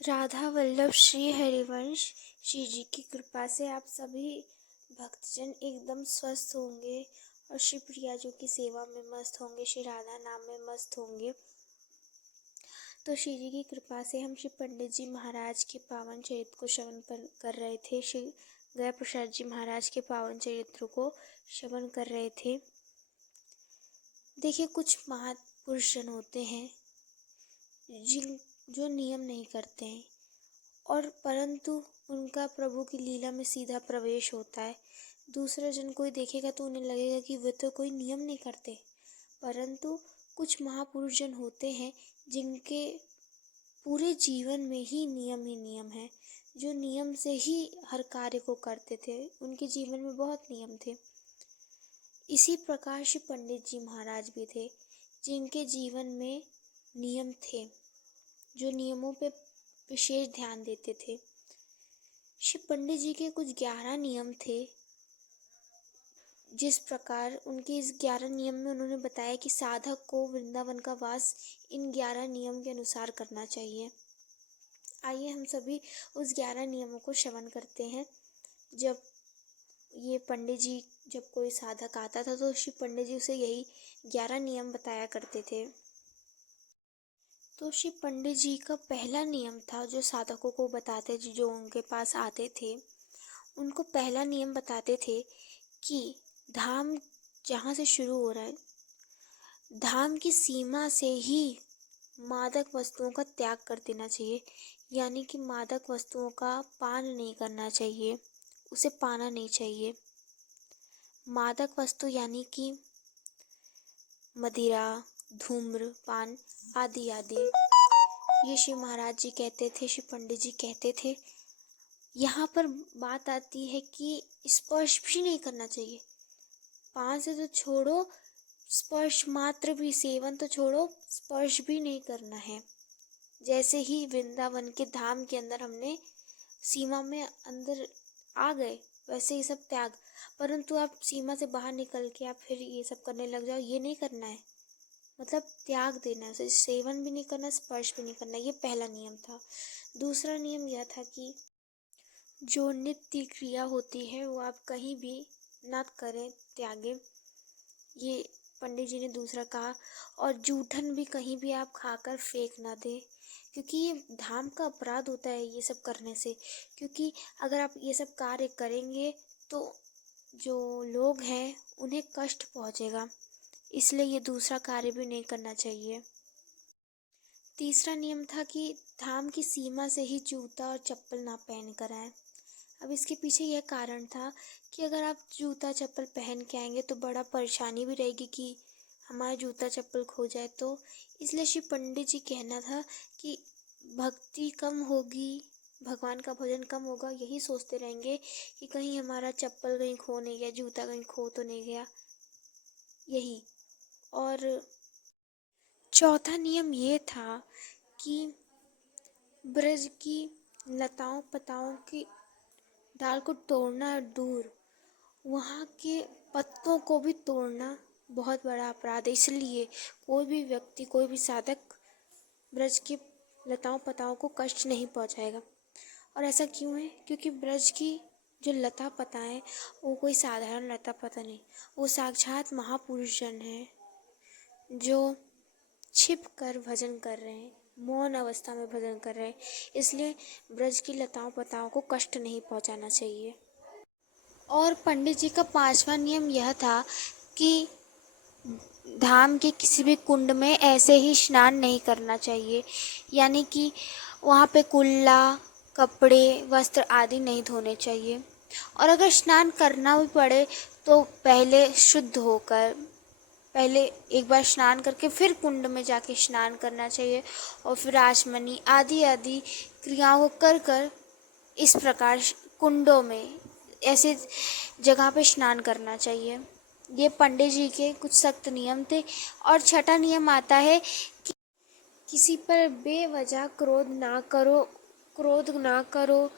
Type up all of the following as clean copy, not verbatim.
राधा वल्लभ श्री हरिवंश श्री जी की कृपा से आप सभी भक्तजन एकदम स्वस्थ होंगे और श्री प्रिया जी की सेवा में मस्त होंगे, श्री राधा नाम में मस्त होंगे। तो श्री जी की कृपा से हम श्री पंडित जी महाराज के पावन चरित्र को श्रवण कर रहे थे। श्री गया प्रसाद जी महाराज के पावन चरित्र को श्रवण कर रहे थे। देखिए, कुछ महापुरुष जन होते हैं जो नियम नहीं करते हैं और परंतु उनका प्रभु की लीला में सीधा प्रवेश होता है। दूसरा जन कोई देखेगा तो उन्हें लगेगा कि वे तो कोई नियम नहीं करते, परंतु कुछ महापुरुष जन होते हैं जिनके पूरे जीवन में ही नियम है, जो नियम से ही हर कार्य को करते थे। उनके जीवन में बहुत नियम थे। इसी प्रकार श्री पंडित जी महाराज भी थे, जिनके जीवन में नियम थे, जो नियमों पे विशेष ध्यान देते थे। श्री पंडित जी के कुछ 11 नियम थे। जिस प्रकार उनके इस 11 नियम में उन्होंने बताया कि साधक को वृंदावन का वास इन 11 नियम के अनुसार करना चाहिए। आइए हम सभी उस 11 नियमों को श्रवण करते हैं। जब ये पंडित जी, जब कोई साधक आता था तो श्री पंडित जी उसे यही 11 नियम बताया करते थे। तो श्री पंडित जी का पहला नियम था, जो साधकों को बताते, जो उनके पास आते थे, उनको पहला नियम बताते थे कि धाम जहाँ से शुरू हो रहा है, धाम की सीमा से ही मादक वस्तुओं का त्याग कर देना चाहिए। यानी कि मादक वस्तुओं का पान नहीं करना चाहिए, उसे पाना नहीं चाहिए। मादक वस्तु यानी कि मदिरा, धूम्रपान आदि आदि, ये श्री महाराज जी कहते थे, श्री पंडित जी कहते थे। यहाँ पर बात आती है कि स्पर्श भी नहीं करना चाहिए। पान से तो छोड़ो, स्पर्श मात्र भी, सेवन तो छोड़ो, स्पर्श भी नहीं करना है। जैसे ही वृंदावन के धाम के अंदर हमने सीमा में अंदर आ गए, वैसे ही सब त्याग। परंतु आप सीमा से बाहर निकल के आप फिर ये सब करने लग जाओ, ये नहीं करना है। मतलब त्याग देना है, सेवन भी नहीं करना, स्पर्श भी नहीं करना। ये पहला नियम था। दूसरा नियम यह था कि जो नित्य क्रिया होती है वो आप कहीं भी ना करें, त्यागें। ये पंडित जी ने दूसरा कहा। और जूठन भी कहीं भी आप खाकर फेंक ना दें, क्योंकि ये धाम का अपराध होता है ये सब करने से। क्योंकि अगर आप ये सब कार्य करेंगे तो जो लोग हैं उन्हें कष्ट पहुंचेगा, इसलिए ये दूसरा कार्य भी नहीं करना चाहिए। तीसरा नियम था कि धाम की सीमा से ही जूता और चप्पल ना पहन कर आए। अब इसके पीछे यह कारण था कि अगर आप जूता चप्पल पहन के आएंगे तो बड़ा परेशानी भी रहेगी कि हमारा जूता चप्पल खो जाए। तो इसलिए श्री पंडित जी कहना था कि भक्ति कम होगी, भगवान का भजन कम होगा, यही सोचते रहेंगे कि कहीं हमारा चप्पल कहीं खो नहीं गया, जूता कहीं खो तो नहीं गया, यही। और चौथा नियम ये था कि ब्रज की लताओं पताओं की डाल को तोड़ना दूर, वहाँ के पत्तों को भी तोड़ना बहुत बड़ा अपराध है। इसलिए कोई भी व्यक्ति, कोई भी साधक ब्रज की लताओं पताओं को कष्ट नहीं पहुँचाएगा। और ऐसा क्यों है? क्योंकि ब्रज की जो लता पता है वो कोई साधारण लता पता नहीं, वो साक्षात महापुरुष जन हैं जो छिप कर भजन कर रहे हैं, मौन अवस्था में भजन कर रहे हैं। इसलिए ब्रज की लताओं पताओं को कष्ट नहीं पहुंचाना चाहिए। और पंडित जी का 5वां नियम यह था कि धाम के किसी भी कुंड में ऐसे ही स्नान नहीं करना चाहिए। यानी कि वहाँ पे कुल्ला, कपड़े, वस्त्र आदि नहीं धोने चाहिए। और अगर स्नान करना भी पड़े तो पहले शुद्ध होकर, पहले एक बार स्नान करके फिर कुंड में जाके स्नान करना चाहिए। और फिर आचमनी आदि आदि क्रियाओं को कर कर इस प्रकार कुंडों में, ऐसे जगह पे स्नान करना चाहिए। ये पंडित जी के कुछ सख्त नियम थे। और छठा नियम आता है कि किसी पर बेवजह क्रोध ना करो,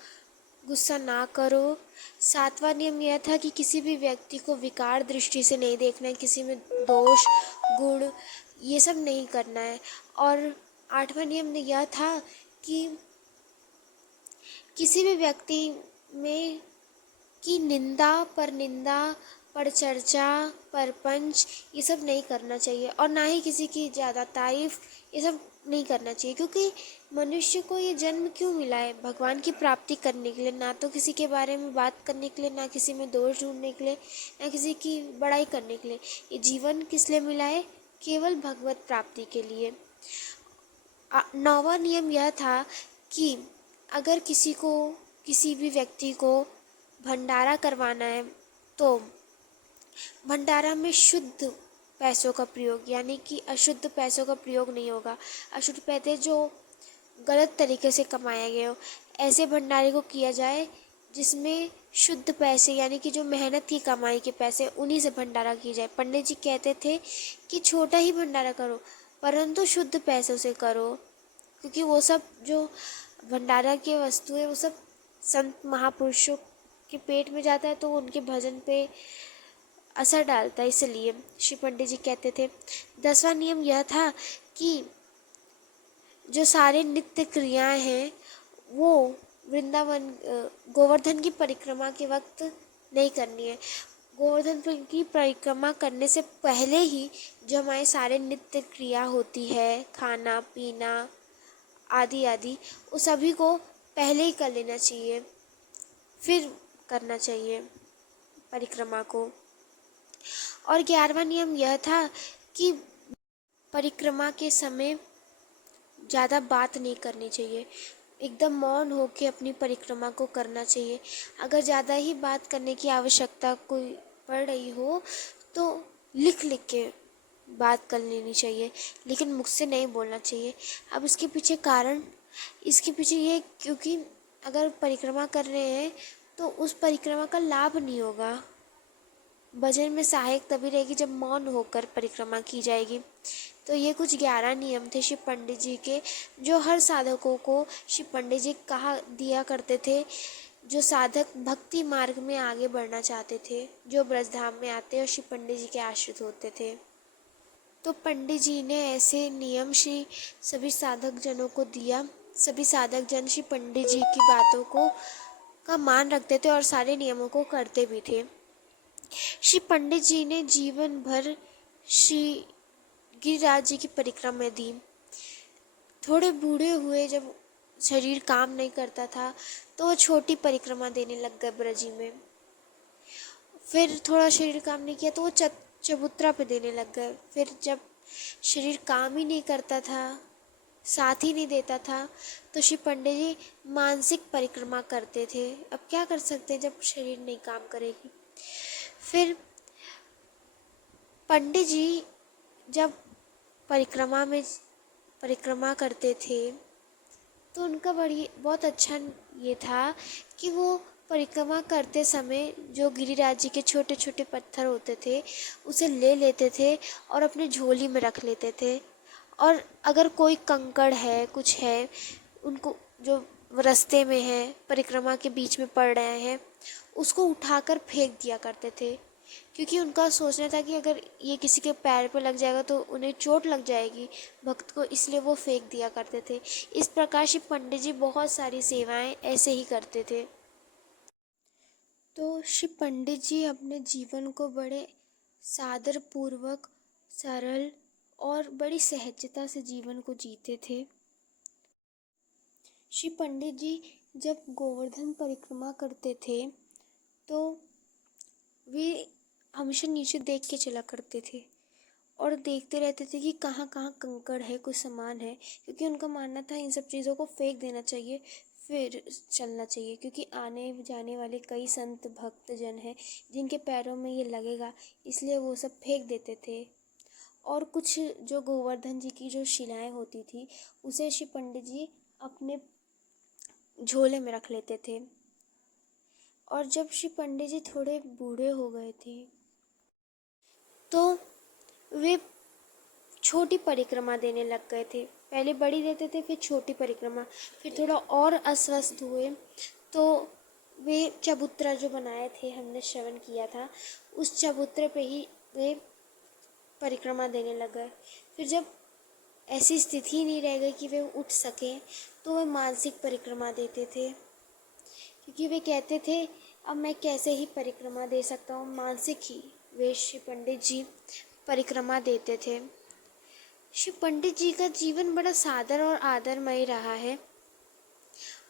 गुस्सा ना करो। 7वां नियम यह था कि किसी भी व्यक्ति को विकार दृष्टि से नहीं देखना है, किसी में दोष गुण ये सब नहीं करना है। और 8वां नियम यह था कि किसी भी व्यक्ति में की निंदा, पर निंदा, पर चर्चा, परपंच ये सब नहीं करना चाहिए, और ना ही किसी की ज़्यादा तारीफ ये सब नहीं करना चाहिए। क्योंकि मनुष्य को ये जन्म क्यों मिला है? भगवान की प्राप्ति करने के लिए, ना तो किसी के बारे में बात करने के लिए, ना किसी में दोष ढूंढने के लिए, ना किसी की बड़ाई करने के लिए। ये जीवन किस लिए मिला है? केवल भगवत प्राप्ति के लिए। 9वां नियम यह था कि अगर किसी भी व्यक्ति को भंडारा करवाना है तो भंडारा में शुद्ध पैसों का प्रयोग, यानी कि अशुद्ध पैसों का प्रयोग नहीं होगा। अशुद्ध पैसे जो गलत तरीके से कमाया गए हो, ऐसे भंडारे को किया जाए जिसमें शुद्ध पैसे, यानी कि जो मेहनत की कमाई के पैसे, उन्हीं से भंडारा की जाए। पंडित जी कहते थे कि छोटा ही भंडारा करो, परंतु शुद्ध पैसों से करो, क्योंकि वो सब जो भंडारा की वस्तु है वो सब संत महापुरुषों के पेट में जाता है, तो उनके भजन पे असर डालता है। इसलिए श्री पंडित जी कहते थे। 10वां नियम यह था कि जो सारे नित्य क्रियाएं हैं वो वृंदावन गोवर्धन की परिक्रमा के वक्त नहीं करनी है। गोवर्धन की परिक्रमा करने से पहले ही जो हमारे सारे नित्य क्रिया होती है, खाना पीना आदि आदि, उस सभी को पहले ही कर लेना चाहिए, फिर करना चाहिए परिक्रमा को। और 11वां नियम यह था कि परिक्रमा के समय ज़्यादा बात नहीं करनी चाहिए, एकदम मौन होकर अपनी परिक्रमा को करना चाहिए। अगर ज़्यादा ही बात करने की आवश्यकता कोई पड़ रही हो तो लिख लिख के बात कर लेनी चाहिए, लेकिन मुख से नहीं बोलना चाहिए। अब इसके पीछे कारण, इसके पीछे ये, क्योंकि अगर परिक्रमा कर रहे हैं तो उस परिक्रमा का लाभ नहीं होगा। भजन में सहायक तभी रहेगी जब मौन होकर परिक्रमा की जाएगी। तो ये कुछ 11 नियम थे श्री पंडित जी के, जो हर साधकों को श्री पंडित जी कहा दिया करते थे, जो साधक भक्ति मार्ग में आगे बढ़ना चाहते थे, जो ब्रजधाम में आते और श्री पंडित जी के आश्रित होते थे। तो पंडित जी ने ऐसे नियम श्री सभी साधक जनों को दिया। सभी साधक जन श्री पंडित जी की बातों को का मान रखते थे और सारे नियमों को करते भी थे। श्री पंडित जी ने जीवन भर श्री गिरिराज जी की परिक्रमा दी। थोड़े बूढ़े हुए, जब शरीर काम नहीं करता था तो वो छोटी परिक्रमा देने लग गए ब्रज में। फिर थोड़ा शरीर काम नहीं किया तो वो चबूतरा पे देने लग गए। फिर जब शरीर काम ही नहीं करता था, साथ ही नहीं देता था, तो श्री पंडित जी मानसिक परिक्रमा करते थे। अब क्या कर सकते हैं जब शरीर नहीं काम करेगी। फिर पंडित जी जब परिक्रमा करते थे तो उनका बहुत अच्छा ये था कि वो परिक्रमा करते समय जो गिरिराज जी के छोटे छोटे पत्थर होते थे उसे ले लेते थे और अपने झोली में रख लेते थे। और अगर कोई कंकड़ है, कुछ है, उनको जो रास्ते में है, परिक्रमा के बीच में पड़ रहे हैं, उसको उठाकर फेंक दिया करते थे। क्योंकि उनका सोचना था कि अगर ये किसी के पैर पर लग जाएगा तो उन्हें चोट लग जाएगी भक्त को, इसलिए वो फेंक दिया करते थे। इस प्रकार से पंडित जी बहुत सारी सेवाएं ऐसे ही करते थे। तो श्री पंडित जी अपने जीवन को बड़े सादर पूर्वक, सरल और बड़ी सहजता से जीवन को जीते थे। श्री पंडित जी जब गोवर्धन परिक्रमा करते थे तो वे हमेशा नीचे देख के चला करते थे और देखते रहते थे कि कहाँ कहाँ कंकड़ है, कुछ सामान है, क्योंकि उनका मानना था इन सब चीज़ों को फेंक देना चाहिए फिर चलना चाहिए, क्योंकि आने जाने वाले कई संत भक्त जन हैं जिनके पैरों में ये लगेगा, इसलिए वो सब फेंक देते थे। और कुछ जो गोवर्धन जी की जो शिलाएं होती थी उसे श्री पंडित जी अपने झोले में रख लेते थे। और जब श्री पंडित जी थोड़े बूढ़े हो गए थे तो वे छोटी परिक्रमा देने लग गए थे। पहले बड़ी देते थे, फिर छोटी परिक्रमा। फिर थोड़ा और अस्वस्थ हुए तो वे चबूतरा जो बनाए थे, हमने श्रवण किया था, उस चबूतरे पे ही वे परिक्रमा देने लग गए। फिर जब ऐसी स्थिति नहीं रह गई कि वे उठ सकें तो वे मानसिक परिक्रमा देते थे। क्योंकि वे कहते थे अब मैं कैसे ही परिक्रमा दे सकता हूँ, मानसिक ही वे श्री पंडित जी परिक्रमा देते थे। श्री पंडित जी का जीवन बड़ा सादर और आदरमय रहा है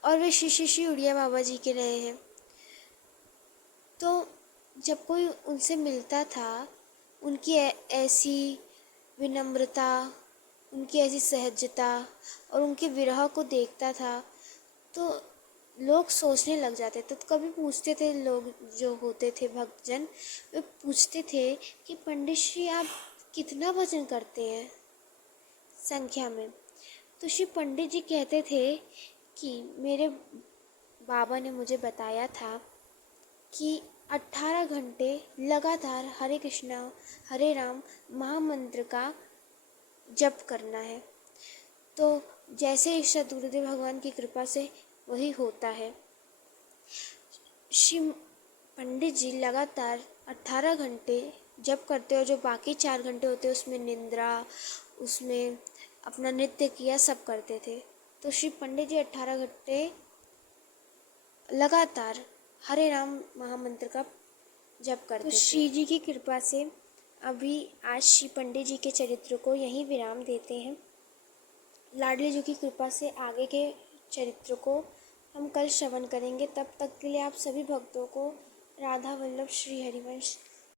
और वे श्री श्री उड़िया बाबा जी के रहे हैं। तो जब कोई उनसे मिलता था, उनकी ऐसी विनम्रता, उनकी ऐसी सहजता और उनके विरह को देखता था तो लोग सोचने लग जाते थे। तो कभी पूछते थे लोग जो होते थे भक्तजन, वे पूछते थे कि पंडित श्री आप कितना भजन करते हैं संख्या में। तो श्री पंडित जी कहते थे कि मेरे बाबा ने मुझे बताया था कि 18 घंटे लगातार हरे कृष्णा हरे राम महामंत्र का जप करना है। तो जैसे ईश्वर गुरुदेव भगवान की कृपा से वही होता है। श्री पंडित जी लगातार 18 घंटे जप करते और जो बाकी 4 घंटे होते उसमें निंद्रा, उसमें अपना नृत्य किया, सब करते थे। तो श्री पंडित जी 18 घंटे लगातार हरे राम महामंत्र का जप करते थे। श्री जी की कृपा से अभी आज श्री पंडित जी के चरित्र को यहीं विराम देते हैं। लाडली जी की कृपा से आगे के चरित्र को हम कल श्रवण करेंगे। तब तक के लिए आप सभी भक्तों को राधा वल्लभ श्री हरिवंश